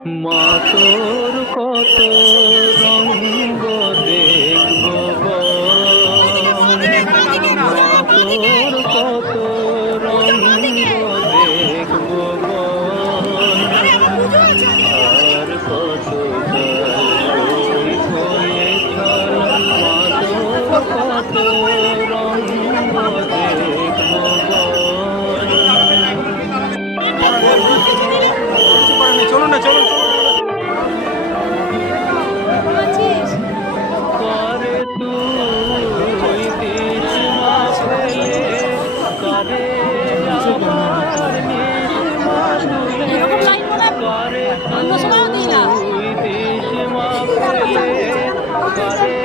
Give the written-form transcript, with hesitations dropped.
মা তোর কত রঙ্গ দেখবো বল, মা তোর কত রঙ্গ দেখবো বল, আর কত সই হয়ে চল, মা তোর কত রঙ্গ দেখবো বল। চলুন না, চলুন। করে তুই দিস মা ফেলে, করে আবার নিস মা তুলে, করে তুই দিস মা ফেলে, করে